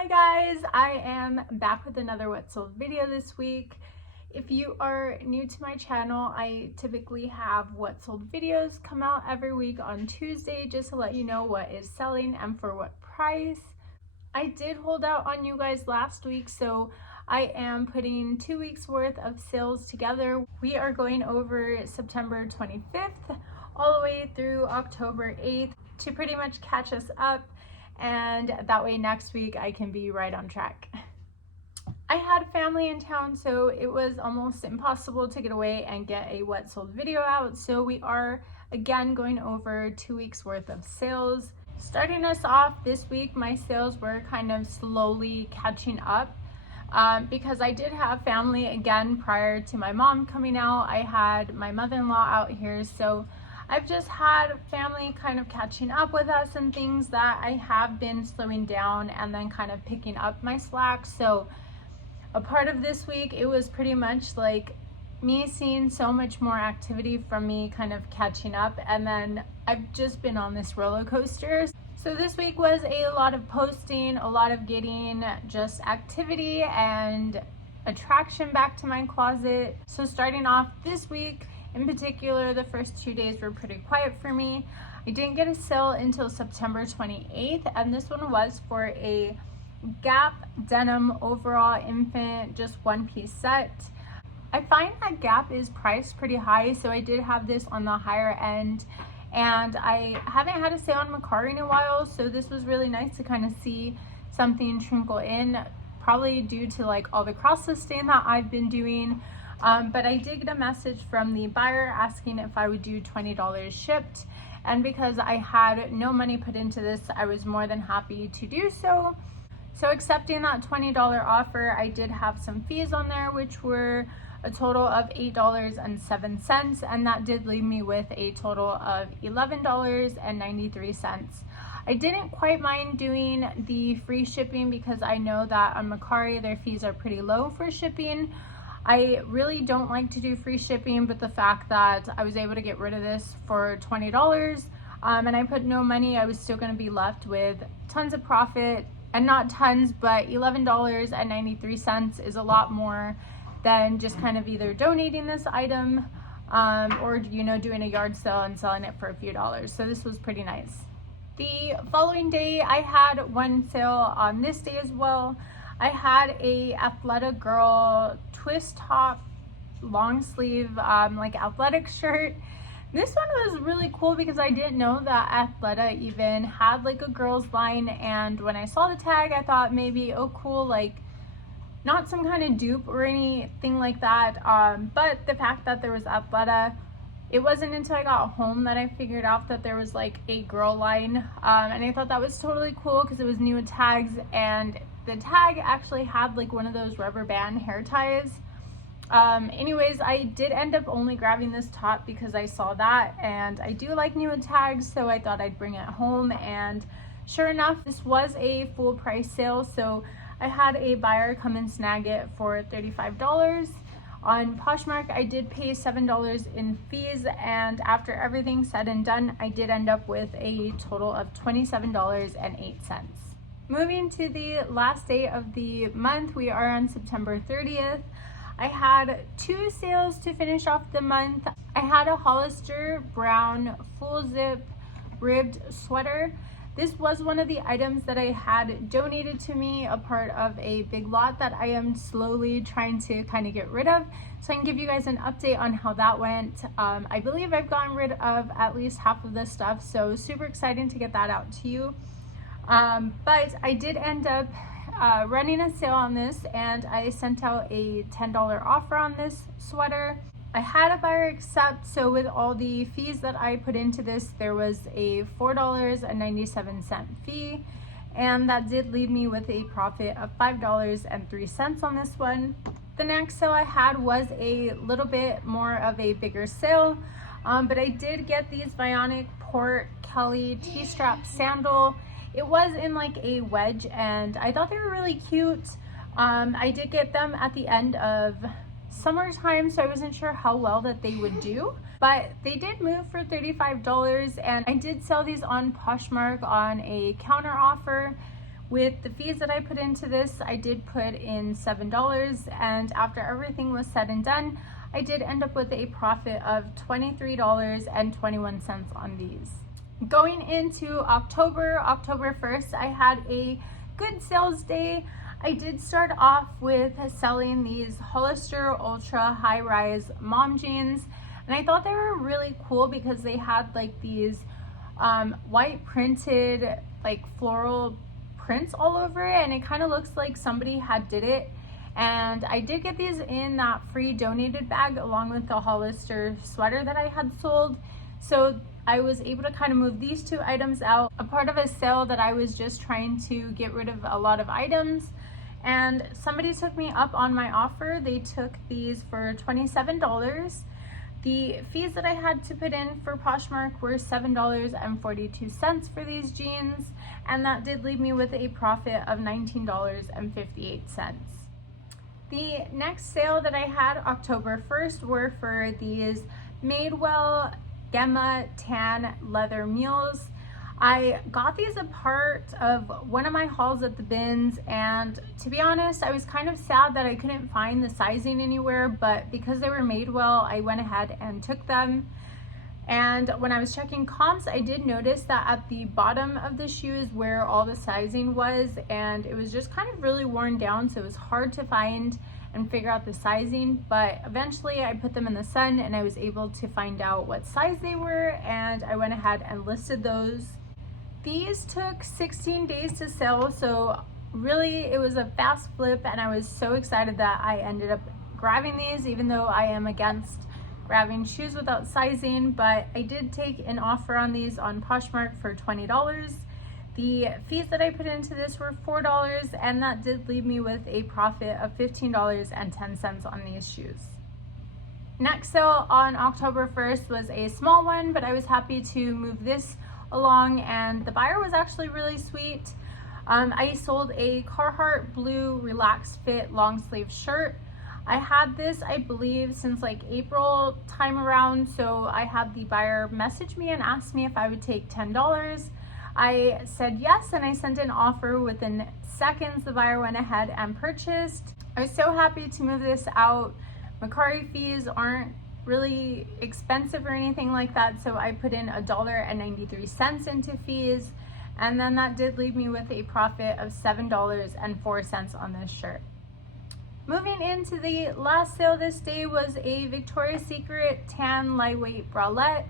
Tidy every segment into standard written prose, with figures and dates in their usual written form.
Hi guys, I am back with another what sold video this week. If you are new to my channel, I typically have what sold videos come out every week on Tuesday just to let you know what is selling and for what price. I did hold out on you guys last week, so I am putting 2 weeks worth of sales together. We are going over September 25th all the way through October 8th to pretty much catch us up, and that way next week I can be right on track. I had family in town, so it was almost impossible to get away and get a what sold video out, so we are again going over 2 weeks worth of sales. Starting us off this week, my sales were kind of slowly catching up because I did have family again prior to my mom coming out. I had my mother-in-law out here, so I've just had family kind of catching up with us and things that I have been slowing down and then kind of picking up my slack. So a part of this week, it was pretty much like me seeing so much more activity from me kind of catching up, and then I've just been on this roller coaster. So this week was a lot of posting, a lot of getting just activity and attraction back to my closet. So starting off this week, in particular, the first 2 days were pretty quiet for me. I didn't get a sale until September 28th, and this one was for a Gap denim overall infant just one-piece set. I find that Gap is priced pretty high, so I did have this on the higher end, and I haven't had a sale on Mercari in a while, so this was really nice to kind of see something trickle in, probably due to like all the cross listing that I've been doing. But I did get a message from the buyer asking if I would do $20 shipped, and because I had no money put into this, I was more than happy to do so. So accepting that $20 offer, I did have some fees on there, which were a total of $8.07, and that did leave me with a total of $11.93. I didn't quite mind doing the free shipping because I know that on Mercari their fees are pretty low for shipping. I really don't like to do free shipping, but the fact that I was able to get rid of this for $20 and I put no money, I was still going to be left with tons of profit. And not tons, but $11.93 is a lot more than just kind of either donating this item or, you know, doing a yard sale and selling it for a few dollars. So this was pretty nice. The following day, I had one sale on this day as well. I had a Athleta Girl twist top, long sleeve, like athletic shirt. This one was really cool because I didn't know that Athleta even had like a girls line, and when I saw the tag I thought maybe, oh cool, like not some kind of dupe or anything like that, but the fact that there was Athleta, it wasn't until I got home that I figured out that there was like a girl line, and I thought that was totally cool because it was new tags, and the tag actually had like one of those rubber band hair ties. Anyways, I did end up only grabbing this top because I saw that, and I do like new tags, so I thought I'd bring it home, and sure enough, this was a full price sale, so I had a buyer come and snag it for $35. On Poshmark, I did pay $7 in fees, and after everything said and done, I did end up with a total of $27.08. Moving to the last day of the month, we are on September 30th. I had 2 sales to finish off the month. I had a Hollister brown full zip ribbed sweater. This was one of the items that I had donated to me, a part of a big lot that I am slowly trying to kind of get rid of. So I can give you guys an update on how that went. I believe I've gotten rid of at least half of this stuff, so super exciting to get that out to you. But I did end up running a sale on this, and I sent out a $10 offer on this sweater. I had a buyer accept, so with all the fees that I put into this, there was a $4.97 fee, and that did leave me with a profit of $5.03 on this one. The next sale I had was a little bit more of a bigger sale, but I did get these Bionic Port Kelly T-strap sandal. It was in like a wedge, and I thought they were really cute. I did get them at the end of summertime, so I wasn't sure how well that they would do, but they did move for $35, and I did sell these on Poshmark on a counter offer, With the fees that I put into this, I did put in $7, and after everything was said and done, I did end up with a profit of $23.21 on these. Going into October 1st, I had a good sales day. I did start off with selling these Hollister Ultra High Rise mom jeans, and I thought they were really cool because they had like these white printed like floral prints all over it, and it kind of looks like somebody had did it. And I did get these in that free donated bag along with the Hollister sweater that I had sold, so I was able to kind of move these two items out, a part of a sale that I was just trying to get rid of a lot of items. And somebody took me up on my offer. They took these for $27. The fees that I had to put in for Poshmark were $7.42 for these jeans, and that did leave me with a profit of $19.58. The next sale that I had October 1st were for these Madewell Gemma tan leather mules. I got these a part of one of my hauls at the bins, and to be honest, I was kind of sad that I couldn't find the sizing anywhere, but because they were Madewell, I went ahead and took them. And when I was checking comps, I did notice that at the bottom of the shoes where all the sizing was, and it was just kind of really worn down, so it was hard to find and figure out the sizing. But eventually I put them in the sun and I was able to find out what size they were, and I went ahead and listed those. These took 16 days to sell, so really it was a fast flip, and I was so excited that I ended up grabbing these, even though I am against grabbing shoes without sizing. But I did take an offer on these on Poshmark for $20. The fees that I put into this were $4, and that did leave me with a profit of $15.10 on these shoes. Next sale on October 1st was a small one, but I was happy to move this along, and the buyer was actually really sweet. I sold a Carhartt blue relaxed fit long sleeve shirt. I had this, I believe, since like April time around, so I had the buyer message me and ask me if I would take $10. I said yes, and I sent an offer. Within seconds, the buyer went ahead and purchased. I was so happy to move this out. Mercari fees aren't really expensive or anything like that, so I put in $1.93 into fees, and then that did leave me with a profit of $7.04 on this shirt. Moving into the last sale this day was a Victoria's Secret tan lightweight bralette.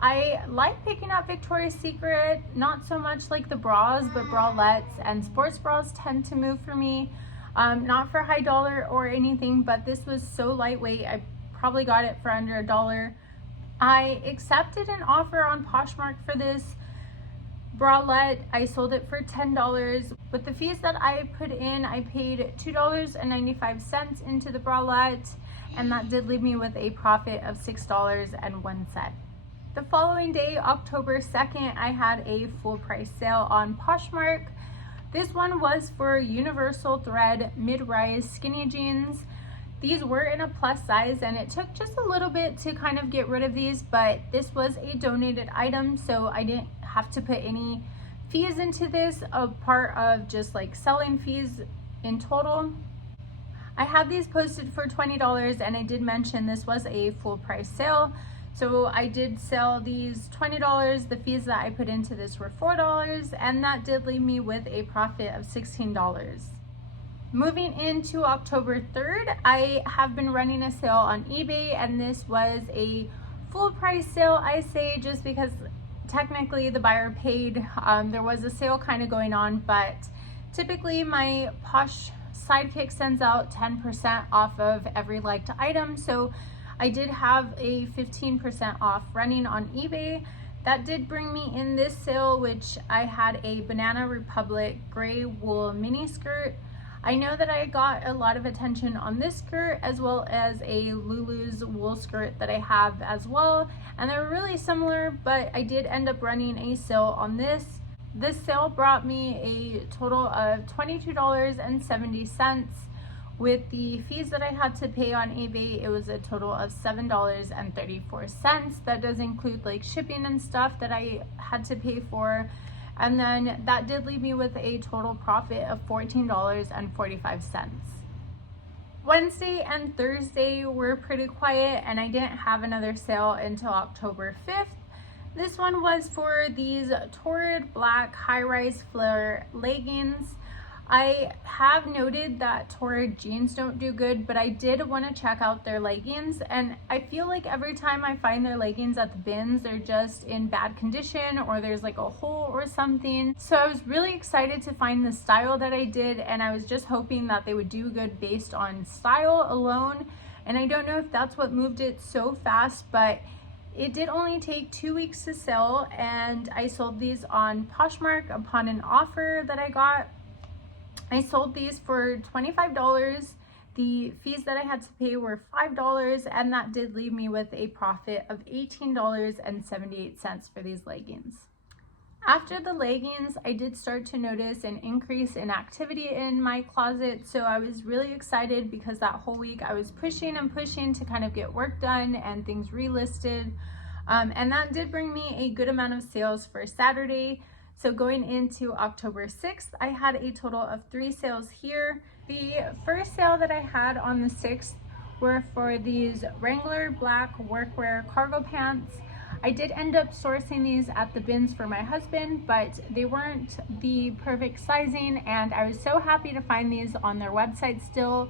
I like picking up Victoria's Secret, not so much like the bras, but bralettes and sports bras tend to move for me. Not for high dollar or anything, but this was so lightweight, I probably got it for under $1. I accepted an offer on Poshmark for this bralette. I sold it for $10. With the fees that I put in, I paid $2.95 into the bralette, and that did leave me with a profit of $6.01. The following day, October 2nd, I had a full price sale on Poshmark. This one was for universal thread mid-rise skinny jeans. These were in a plus size, and it took just a little bit to kind of get rid of these, but this was a donated item, so I didn't have to put any fees into this, a part of just like selling fees in total. I had these posted for $20, and I did mention this was a full price sale, so I did sell these $20. The fees that I put into this were $4, and that did leave me with a profit of $16. Moving into October 3rd, I have been running a sale on eBay, and this was a full price sale, I say, just because technically the buyer paid. There was a sale kind of going on, but typically my Posh Sidekick sends out 10% off of every liked item, so I did have a 15% off running on eBay. That did bring me in this sale, which I had a Banana Republic gray wool mini skirt. I know that I got a lot of attention on this skirt, as well as a Lulu's wool skirt that I have as well, and they're really similar, but I did end up running a sale on this. This sale brought me a total of $22.70. With the fees that I had to pay on eBay, it was a total of $7.34. That does include like shipping and stuff that I had to pay for. And then that did leave me with a total profit of $14.45. Wednesday and Thursday were pretty quiet, and I didn't have another sale until October 5th. This one was for these torrid black high-rise flare leggings. I have noted that torrid jeans don't do good, but I did want to check out their leggings, and I feel like every time I find their leggings at the bins, they're just in bad condition or there's like a hole or something. So I was really excited to find the style that I did, and I was just hoping that they would do good based on style alone. And I don't know if that's what moved it so fast, but it did only take 2 weeks to sell, and I sold these on Poshmark upon an offer that I got. I sold these for $25. The fees that I had to pay were $5, and that did leave me with a profit of $18.78 for these leggings. After the leggings, I did start to notice an increase in activity in my closet, so I was really excited because that whole week I was pushing and pushing to kind of get work done and things relisted, and that did bring me a good amount of sales for Saturday. So going into October 6th, I had a total of 3 sales here. The first sale that I had on the 6th were for these Wrangler black workwear cargo pants. I did end up sourcing these at the bins for my husband, but they weren't the perfect sizing, and I was so happy to find these on their website still.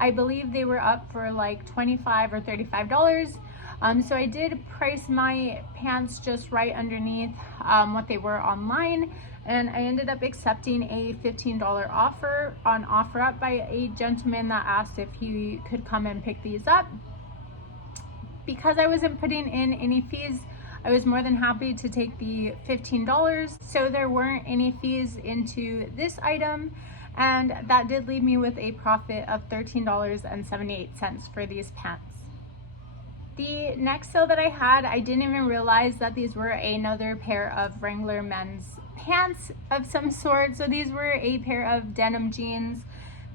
I believe they were up for like $25 or $35. So I did price my pants just right underneath what they were online, and I ended up accepting a $15 offer on OfferUp by a gentleman that asked if he could come and pick these up. Because I wasn't putting in any fees, I was more than happy to take the $15, so there weren't any fees into this item, and that did leave me with a profit of $13.78 for these pants. The next sale that I had, I didn't even realize that these were another pair of Wrangler men's pants of some sort. So these were a pair of denim jeans.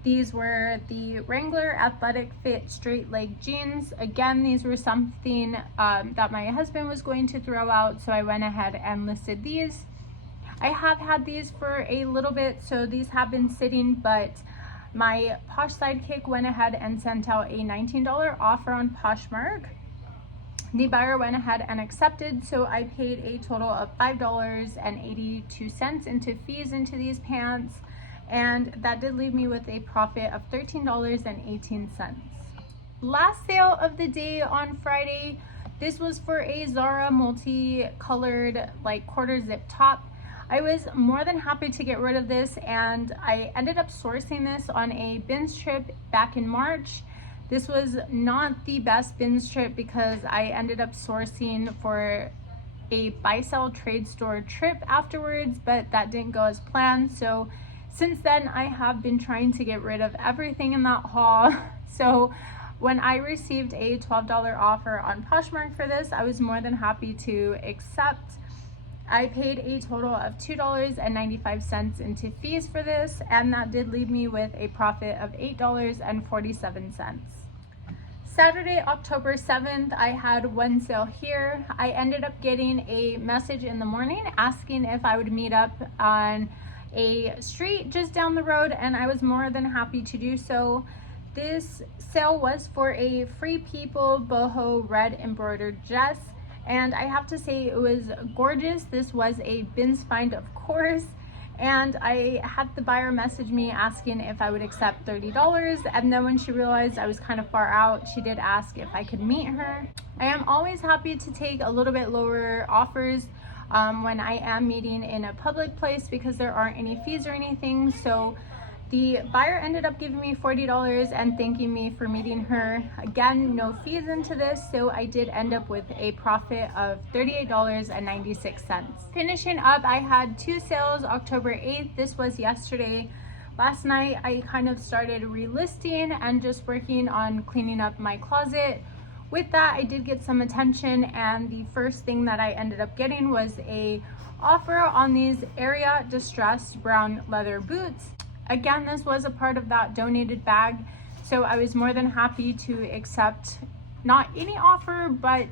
These were the Wrangler Athletic Fit straight leg jeans. Again, these were something that my husband was going to throw out, so I went ahead and listed these. I have had these for a little bit, so these have been sitting, but my Posh sidekick went ahead and sent out a $19 offer on Poshmark. The buyer went ahead and accepted, so I paid a total of $5.82 into fees into these pants, and that did leave me with a profit of $13.18. Last sale of the day on Friday, this was for a Zara multicolored like quarter zip top. I was more than happy to get rid of this, and I ended up sourcing this on a bins trip back in March. This was not the best bins trip because I ended up sourcing for a buy-sell trade store trip afterwards, but that didn't go as planned. So since then, I have been trying to get rid of everything in that haul. So when I received a $12 offer on Poshmark for this, I was more than happy to accept. I paid a total of $2.95 into fees for this, and that did leave me with a profit of $8.47. Saturday, October 7th, I had one sale here. I ended up getting a message in the morning asking if I would meet up on a street just down the road, and I was more than happy to do so. This sale was for a Free People boho red embroidered dress, and I have to say it was gorgeous. This was a bins find, of course, and I had the buyer message me asking if I would accept $30, and then when she realized I was kind of far out, she did ask if I could meet her. I am always happy to take a little bit lower offers when I am meeting in a public place because there aren't any fees or anything. So the buyer ended up giving me $40 and thanking me for meeting her. Again, no fees into this, so I did end up with a profit of $38.96. Finishing up, I had 2 sales October 8th. This was yesterday. Last night, I kind of started relisting and just working on cleaning up my closet. With that, I did get some attention, and the first thing that I ended up getting was a offer on these Area Distressed brown leather boots. Again, this was a part of that donated bag, so I was more than happy to accept not any offer, but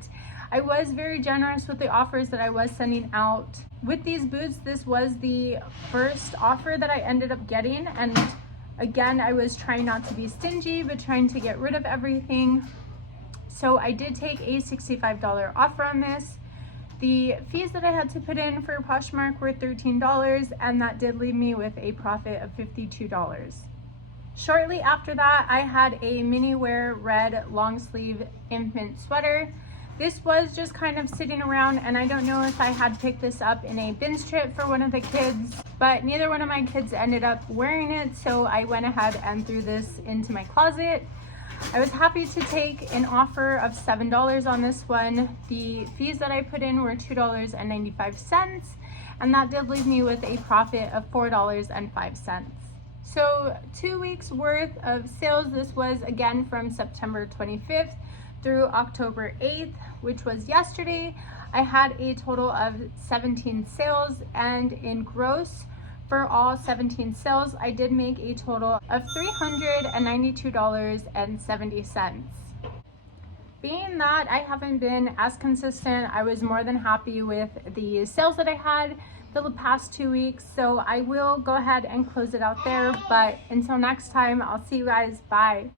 I was very generous with the offers that I was sending out. With these boots, this was the first offer that I ended up getting, and again, I was trying not to be stingy, but trying to get rid of everything. So I did take a $65 offer on this. The fees that I had to put in for Poshmark were $13, and that did leave me with a profit of $52. Shortly after that, I had a mini wear red long sleeve infant sweater. This was just kind of sitting around, and I don't know if I had picked this up in a binge trip for one of the kids, but neither one of my kids ended up wearing it, so I went ahead and threw this into my closet. I was happy to take an offer of $7 on this one. The fees that I put in were $2.95, and that did leave me with a profit of $4.05. So 2 weeks worth of sales. This was again from September 25th through October 8th, which was yesterday. I had a total of 17 sales, and in gross for all 17 sales, I did make a total of $392.70. Being that I haven't been as consistent, I was more than happy with the sales that I had the past 2 weeks, so I will go ahead and close it out there. But until next time, I'll see you guys. Bye.